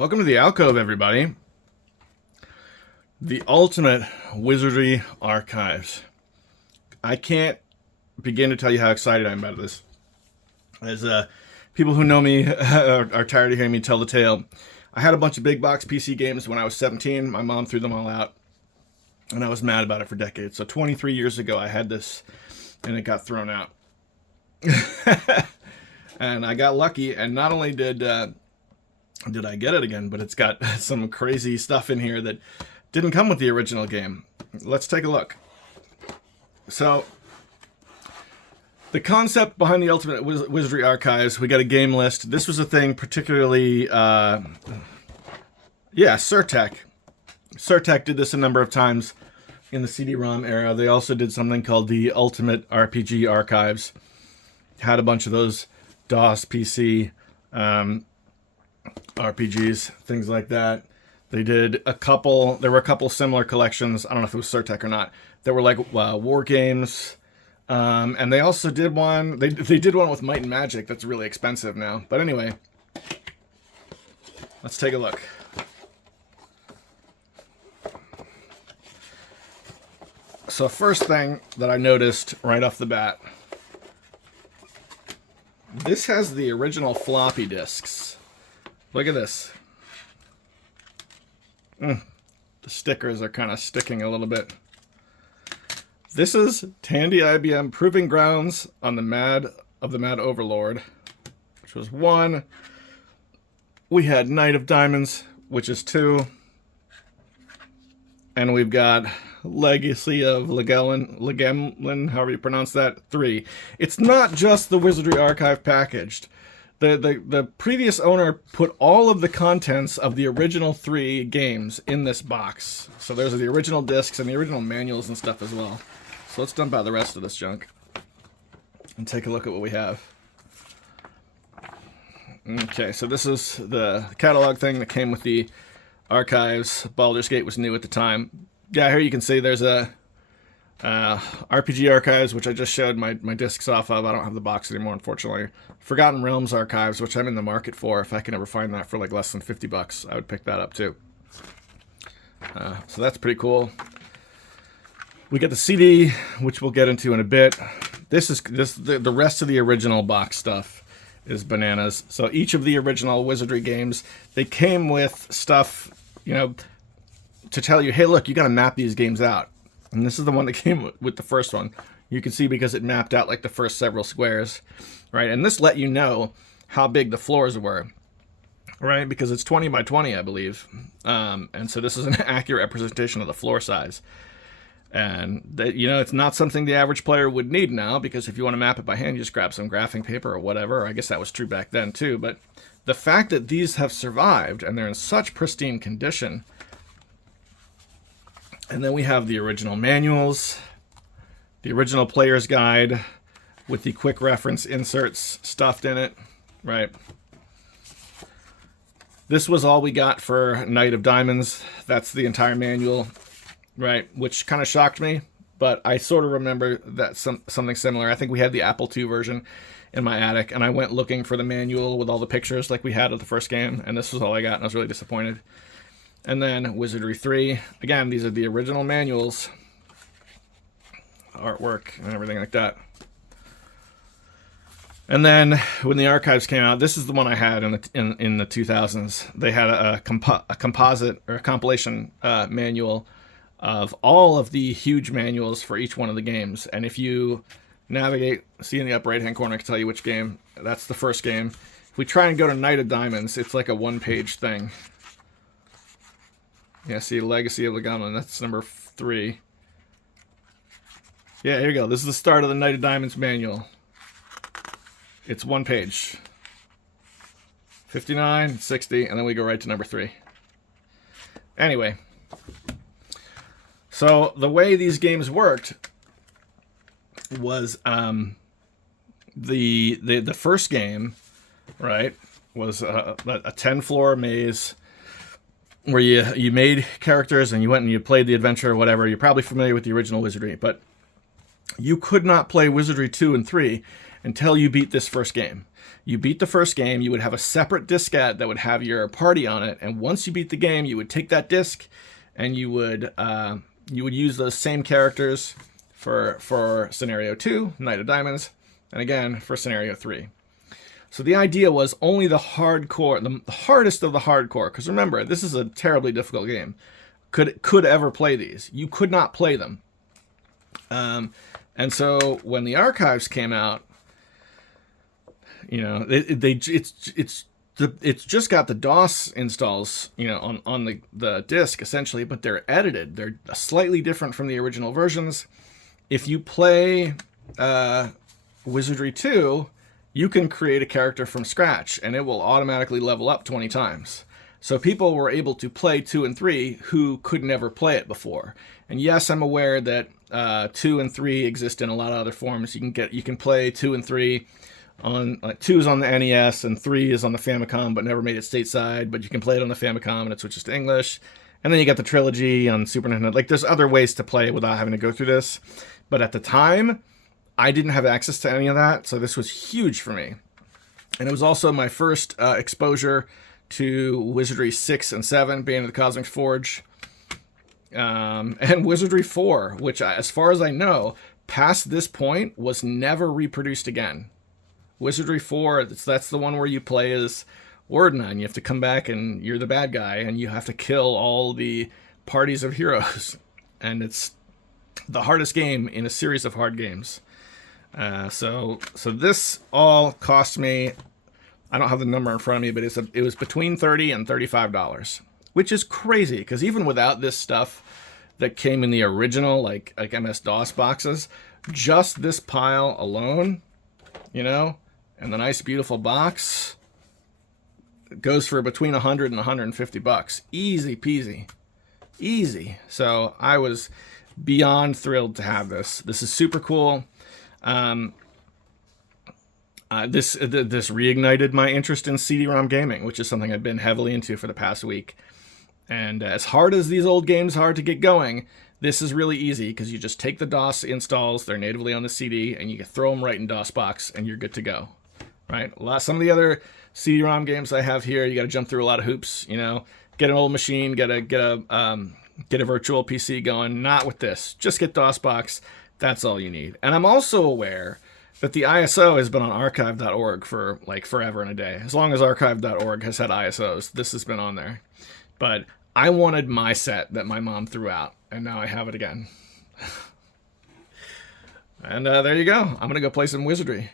Welcome to the alcove, everybody. The ultimate Wizardry archives. I can't begin to tell you how excited I am about this. As people who know me are tired of hearing me tell the tale. I had a bunch of big box PC games when I was 17. My mom threw them all out, and I was mad about it for decades. So 23 years ago, I had this, and it got thrown out. And I got lucky, and not only did I get it again, but it's got some crazy stuff in here that didn't come with the original game. Let's take a look. So, the concept behind the Ultimate Wizardry Archives, we got a game list. This was a thing particularly, Surtec. Surtec did this a number of times in the CD-ROM era. They also did something called the Ultimate RPG Archives. Had a bunch of those DOS PC RPGs, things like that. They did there were a couple similar collections. I don't know if it was Surtec or not. There were like war games. And they also did one, they did one with Might and Magic that's really expensive now. But anyway, let's take a look. So first thing that I noticed right off the bat, this has the original floppy disks. Look at this. The stickers are kind of sticking a little bit. This is Tandy IBM Proving Grounds on the Mad Overlord, which was 1. We had Knight of Diamonds, which is 2. And we've got Legacy of Legemlin, however you pronounce that, 3. It's not just the Wizardry Archive packaged. The previous owner put all of the contents of the original 3 games in this box. So there's the original discs and the original manuals and stuff as well. So let's dump out the rest of this junk and take a look at what we have. Okay, so this is the catalog thing that came with the archives. Baldur's Gate was new at the time. Yeah, here you can see there's a RPG Archives, which I just showed my discs off of. I don't have the box anymore, unfortunately. Forgotten Realms Archives, which I'm in the market for. If I can ever find that for like less than $50, I would pick that up too. So that's pretty cool. We get the CD, which we'll get into in a bit. The rest of the original box stuff is bananas. So each of the original Wizardry games, they came with stuff, to tell you, hey, look, you got to map these games out. And this is the one that came with the first one. You can see because it mapped out like the first several squares, right? And this let you know how big the floors were, right? Because it's 20 by 20, I believe. And so this is an accurate representation of the floor size. And it's not something the average player would need now, because if you want to map it by hand, you just grab some graphing paper or whatever. I guess that was true back then too. But the fact that these have survived and they're in such pristine condition. And then we have the original manuals, the original player's guide with the quick reference inserts stuffed in it, right? This was all we got for Knight of Diamonds. That's the entire manual, right? Which kind of shocked me, but I sort of remember that something similar. I think we had the Apple II version in my attic, and I went looking for the manual with all the pictures like we had of the first game, and this was all I got, and I was really disappointed. And then Wizardry 3. Again, these are the original manuals, artwork, and everything like that. And then when the archives came out, this is the one I had in the 2000s. They had a composite or a compilation manual of all of the huge manuals for each one of the games. And if you navigate, see in the upper right-hand corner, I can tell you which game. That's the first game. If we try and go to Knight of Diamonds, it's like a one-page thing. Yeah, see, Legacy of Legemlin, that's number 3. Yeah, here you go. This is the start of the Knight of Diamonds manual. It's one page. 59, 60, and then we go right to number 3. Anyway. So, the way these games worked was the first game, right, was a 10-floor maze where you made characters and you went and you played the adventure or whatever. You're probably familiar with the original Wizardry, but you could not play Wizardry 2 and 3 until you beat this first game. You beat the first game, you would have a separate diskette that would have your party on it, and once you beat the game, you would take that disc and you would use those same characters for scenario 2, Knight of Diamonds, and again for scenario 3. So the idea was only the hardcore, the hardest of the hardcore, because remember, this is a terribly difficult game, could ever play these. You could not play them. And so when the archives came out, you know, it's just got the DOS installs, you know, on the disk essentially, but they're edited. They're slightly different from the original versions. If you play Wizardry 2, you can create a character from scratch, and it will automatically level up 20 times. So people were able to play 2 and 3 who could never play it before. And yes, I'm aware that 2 and 3 exist in a lot of other forms. You can play 2 and 3 on 2 is on the NES and 3 is on the Famicom, but never made it stateside. But you can play it on the Famicom and it switches to English. And then you got the trilogy on Super Nintendo. Like, there's other ways to play it without having to go through this. But at the time, I didn't have access to any of that, so this was huge for me. And it was also my first exposure to Wizardry 6 and 7, Bane of the Cosmic Forge, and Wizardry 4, which, as far as I know, past this point, was never reproduced again. Wizardry 4, that's the one where you play as Ordina, and you have to come back and you're the bad guy, and you have to kill all the parties of heroes. And it's the hardest game in a series of hard games. So this all cost me, I don't have the number in front of me, but it was between $30 and $35, which is crazy, because even without this stuff that came in the original, like MS-DOS boxes, just this pile alone, you know, and the nice, beautiful box, it goes for between $100 and $150. Easy peasy. Easy. So I was beyond thrilled to have this. This is super cool. This reignited my interest in CD-ROM gaming, which is something I've been heavily into for the past week. And as hard as these old games are to get going, this is really easy because you just take the DOS installs, they're natively on the CD, and you can throw them right in DOSBox, and you're good to go. Right? Some of the other CD-ROM games I have here, you got to jump through a lot of hoops. You know, get an old machine, get a virtual PC going. Not with this. Just get DOSBox. That's all you need. And I'm also aware that the ISO has been on archive.org for like forever and a day. As long as archive.org has had ISOs, this has been on there. But I wanted my set that my mom threw out, and now I have it again. And there you go. I'm going to go play some Wizardry.